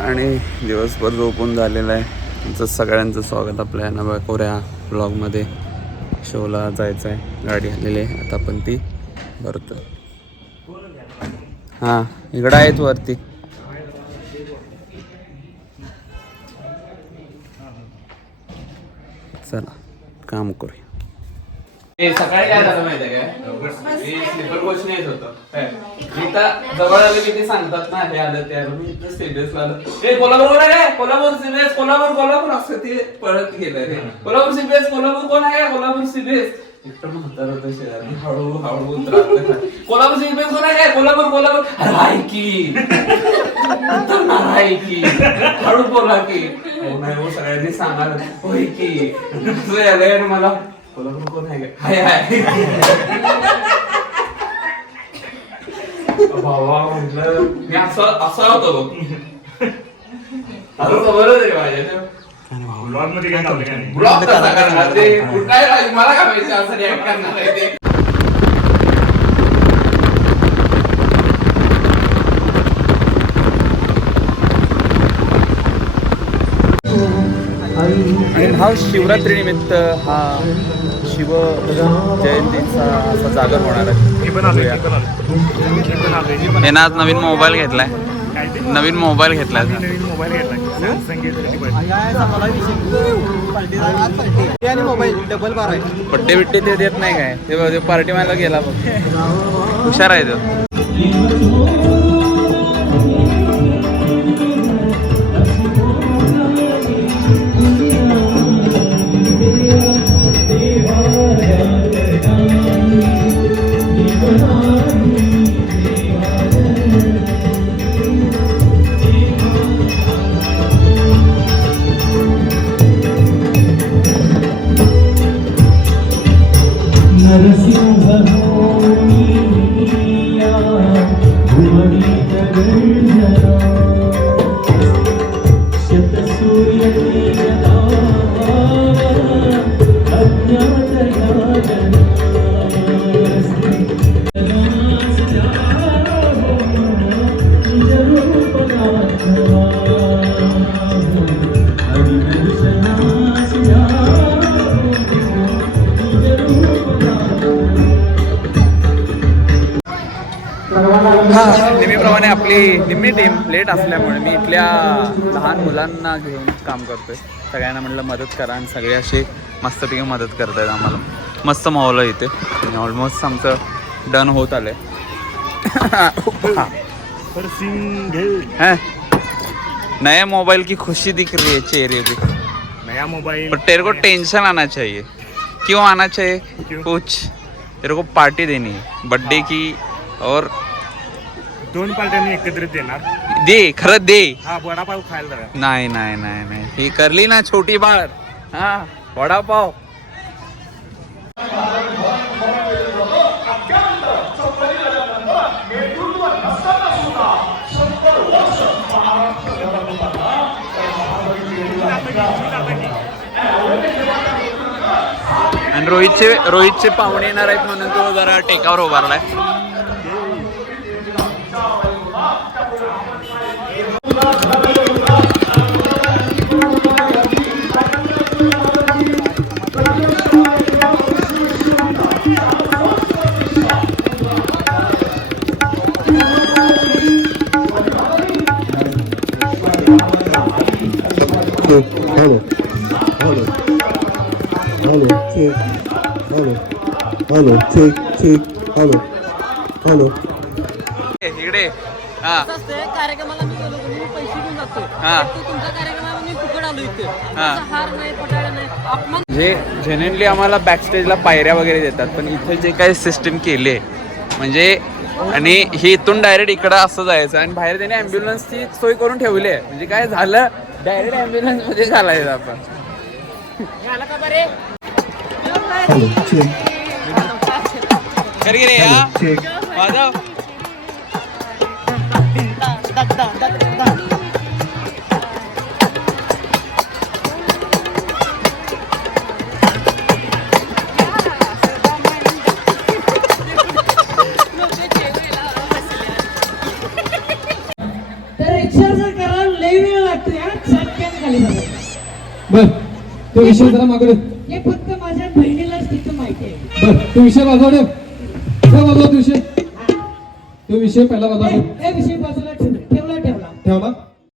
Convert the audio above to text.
आणि दिवसभर झोपून झालेला आहे. तुमचं सगळ्यांचं स्वागत आपल्या नव्या कोऱ्या ब्लॉगमध्ये. शोला जायचं आहे, गाडी आलेली आहे, आता आपण ती भरतो. हां इकडं आहेत वरती. चला काम करूया. सकाळी काय झालं माहिती आहे काय, मी स्लीपर कोच येत होतो. इथं जवळ आलं की ते सांगतात ना हे आलं ते आलं. मी इथं सिरियसला आलं, ए कोल्हापूर कोण आहे, कोल्हापूर सीबीएस, कोल्हापूर कोल्हापूर असं ते पळत गेलं रे. कोल्हापूर सीबीएस, कोल्हापूर कोण आहे, कोल्हापूर सीबीएस. एकटं म्हातार होतं शेजारी, हळू हळू उतरत. कोल्हापूर सीबीएस कोण आहे, कोल्हापूर कोल्हापूर. अरे आहे की उतरणार आहे की, हळू बोला की. हो नाही हो सगळ्यांनी सांगाल होय की. असं यायला मला कोल्हापूर कोण आहे, हाय हाय भावा म्हटलं मी असा होतो बघ. अरे खबरच आहे माझ्या ब्लॉग मध्ये काय ब्लॉग कसा करणार ते, काय मला काय माहिती असं रिॲक्ट करणार आहे ते. आणि हा शिवरात्रीनिमित्त हा शिव जयंतीचा असा जागर होणार आहे. आज नवीन मोबाईल घेतलाय, नवीन मोबाईल घेतलाय. पट्टे बिट्टे ते देत नाही काय, ते पार्टी मला गेला बघ. हुशार आहे तो. नेहमीप्रमाणे आपली निम्मी टीम लेट असल्यामुळे मी इथल्या लहान मुलांना घेऊन काम करतोय. सगळ्यांना म्हटलं मदत करा आणि सगळे असे मस्तपैकी मदत करत आहेत आम्हाला. मस्त माहोल आहे इथे. ऑलमोस्ट आमचं डन होत आलंय. नया मोबाइल की खुशी दिख रही है चेहरे पे. नया मोबाइल पर तेरे को टेंशन आना चाहिए. क्यों आना चाहिए? कुछ तेरे को पार्टी देनी है बर्थडे की. और दोन पार्ट्यांनी एकत्रित देणार. दे खरं दे. हा वडापाव खायला जाऊया. नाही नाही नाही नाही ही करली ना छोटी बाळ. हा वडापाव. आणि रोहितचे पाहुणे येणार आहेत म्हणून तो जरा टेकावर उभारलाय. Hello. इकडे कार्यक्रमाला मी गेलो मी पैसे घेऊन जातो. तुमच्या कार्यक्रमाला मी फुकट आलो इथे. हार नाही पटायला नाही अपमान. जे जेन्युइनली आम्हाला बॅक स्टेजला पायऱ्या वगैरे देतात, पण इथे जे काही सिस्टीम केली म्हणजे, आणि हे इथून डायरेक्ट इकडं असं जायचं आणि बाहेर त्याने ॲम्ब्युलन्सची सोय करून ठेवली आहे. म्हणजे काय झालं डायरेक्ट ॲम्ब्युलन्स मध्ये घालायचं आपण. रे वाजव. तर रिक्षा करा लई वेळ जातोय हा, चटक्यात खाली बघा. बर तो विषय जरा मागड हे फक्त माझ्या बहिणीलाच तिथं माहिती आहे. बर तो विषय बाजूला ठेव. ठेव बाजूला तो विषय. तो विषय पहिला बाजूला ठेव. हे विषय बाजूला ठेवला. ठेवला